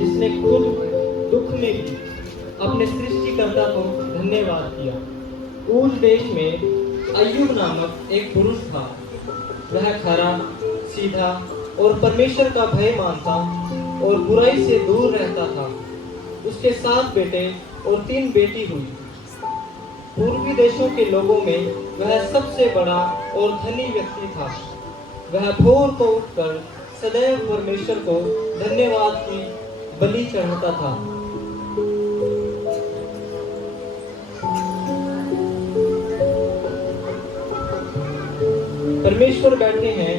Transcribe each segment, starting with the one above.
जिसने खुद दुख में भी अपने सृष्टिकर्ता को धन्यवाद किया। ऊज देश में अय्यूब नामक एक पुरुष था। वह खरा, सीधा और परमेश्वर का भय मानता और बुराई से दूर रहता था। उसके 7 बेटे और 3 बेटी हुई। पूर्वी देशों के लोगों में वह सबसे बड़ा और धनी व्यक्ति था। वह भोर को उठकर सदैव परमेश्वर को धन्यवाद की बलि चढ़ाता था। परमेश्वर बैठे हैं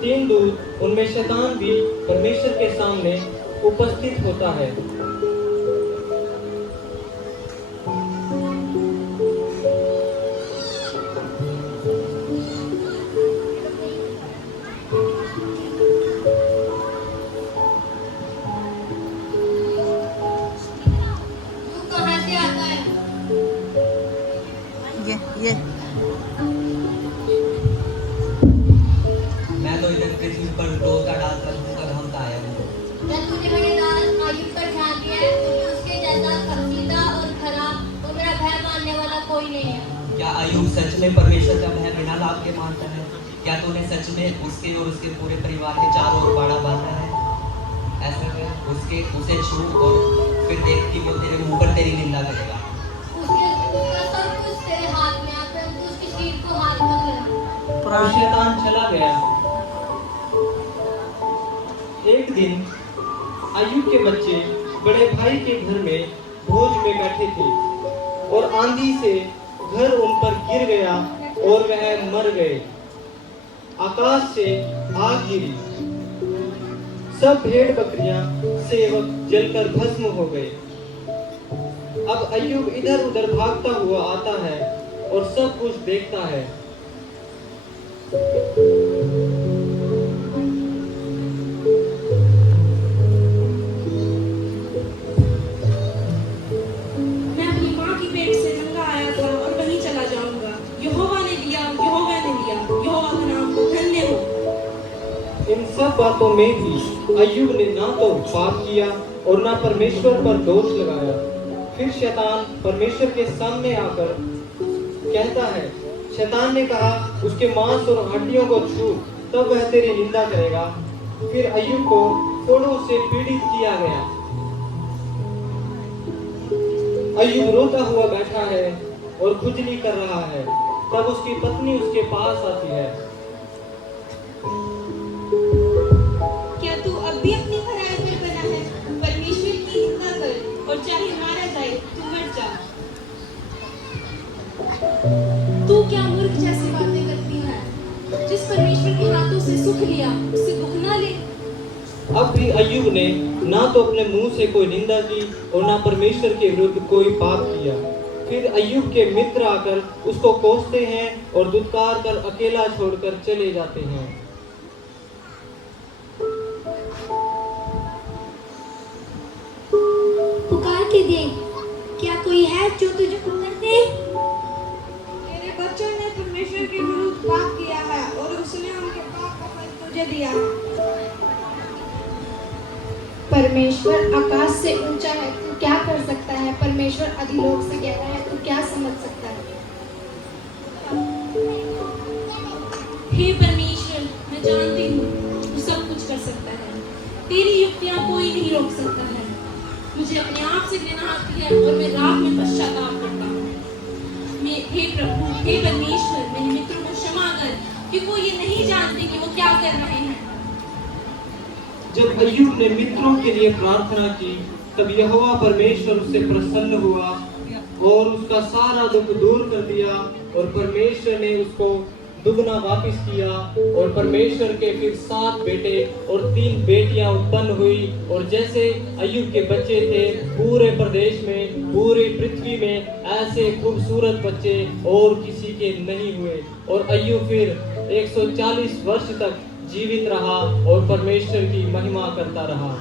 3 दूत, उनमें शैतान भी परमेश्वर के सामने उपस्थित होता है। ये मैं तो इधर पृथ्वी पर डोलता डालकर हूँ, तब हम आया हूँ। क्या तूने मेरे दास अय्यूब पर ध्यान दिया है? क्योंकि उसके जैसा सीधा और खरा और मेरा भय मानने वाला कोई नहीं है। क्या अय्यूब सच में परमेश्वर का भय बिना लाभ के मानता है? क्या तूने सच में उसके और उसके पूरे परिवार के चारों ओर बाड़ा बांधा है? ऐसा कर उसे छू और फिर देख कि वो तेरे मुंह पर तेरी निंदा करेगा। उसका सब कुछ तेरे हाथ में है, परंतु उसकी शीर को हाथ मत लगा। और शैतान चला गया। एक दिन अय्यूब के बच्चे बड़े भाई के घर में भोज में बैठे थे और आंधी से घर उन पर गिर गया और वह मर गए। आकाश से आग गिरी, सब भेड़ बकरियां सेवक जलकर भस्म हो गए। अब अय्यूब इधर उधर भागता हुआ आता है और सब कुछ देखता है। मैं अपनी माँ की पेट से नंगा आया था और वहीं चला जाऊंगा। यहोवा ने दिया, यहोवा ने लिया, यहोवा का नाम धन्य हो। इन सब बातों में भी अय्यूब ने ना तो पाप किया और ना परमेश्वर पर दोष लगाया। फिर शैतान परमेश्वर के सामने आकर कहता है, शैतान ने कहा, उसके मांस और हड्डियों को छू, तब वह तेरी निंदा करेगा। फिर अय्यूब को फोड़ों से पीड़ित किया गया। अय्यूब रोता हुआ बैठा है और खुजली कर रहा है। तब उसकी पत्नी उसके पास आती है। क्या तू अब भी अपनी खराई पर बना है? परमेश्वर की निंदा कर और चाहे मारा जाए तू मर जा। तू क्या मूर्ख जैसी बातें करती है? जिस परमेश्वर के हाथों से सुख लिया उससे दुख ना ले। अब भी अय्यूब ने ना तो अपने मुंह से कोई निंदा की और ना परमेश्वर के विरुद्ध कोई पाप किया। फिर अय्यूब के मित्र आकर उसको कोसते हैं और दुत्कार कर अकेला छोड़कर चले जाते हैं। पुकार के देख, क्या कोई है जो तुझे उत्तर दे? तेरे बच्चों ने परमेश्वर के विरुद्ध पाप किया है और उसने उनके पाप का फल तुझे दिया है। परमेश्वर आकाश से ऊंचा है, तू क्या कर सकता है? परमेश्वर अधिलोक से गहरा है, तू क्या समझ सकता है? हे परमेश्वर, मैं जानती हूँ तू सब कुछ कर सकता है। तेरी युक्तियाँ कोई नहीं रोक सकता है। मुझे अपने आप से घृणा आती है और मैं रात में पश्चाताप करता हूँ। हे प्रभु, हे परमेश्वर, मेरे मित्रों को क्षमा कर, क्योंकि वो ये नहीं जानते कि वो क्या कर रहे हैं। जब अय्यूब ने मित्रों के लिए प्रार्थना की, तब यहोवा परमेश्वर उससे प्रसन्न हुआ और उसका सारा दुख दूर कर दिया और परमेश्वर ने उसको दुगना वापस किया। और परमेश्वर के फिर 7 बेटे और 3 बेटियां उत्पन्न हुई और जैसे अय्यूब के बच्चे थे, पूरे प्रदेश में, पूरी पृथ्वी में ऐसे खूबसूरत बच्चे और किसी के नहीं हुए। और अय्यूब फिर 140 वर्ष तक जीवित रहा और परमेश्वर की महिमा करता रहा।